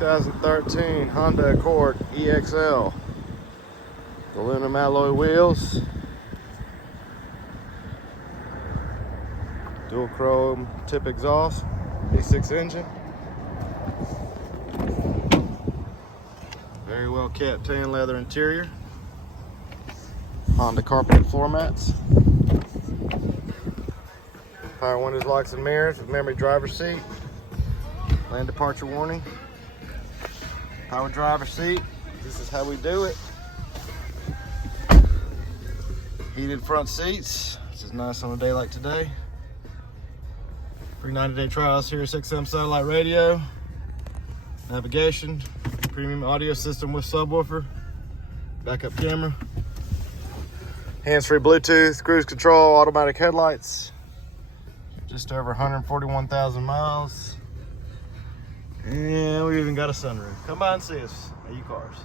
2013 Honda Accord EXL. Aluminum alloy wheels. Dual chrome tip exhaust. V6 engine. Very well kept tan leather interior. Honda carpeted floor mats. Power windows, locks and mirrors with memory driver's seat. Lane departure warning. Power driver seat. This is how we do it. Heated front seats. This is nice on a day like today. Free 90-day trial, Sirius XM satellite radio. Navigation. Premium audio system with subwoofer. Backup camera. Hands-free Bluetooth, cruise control, automatic headlights. Just over 141,000 miles. And we even got a sunroof. Come by and see us at U-Cars.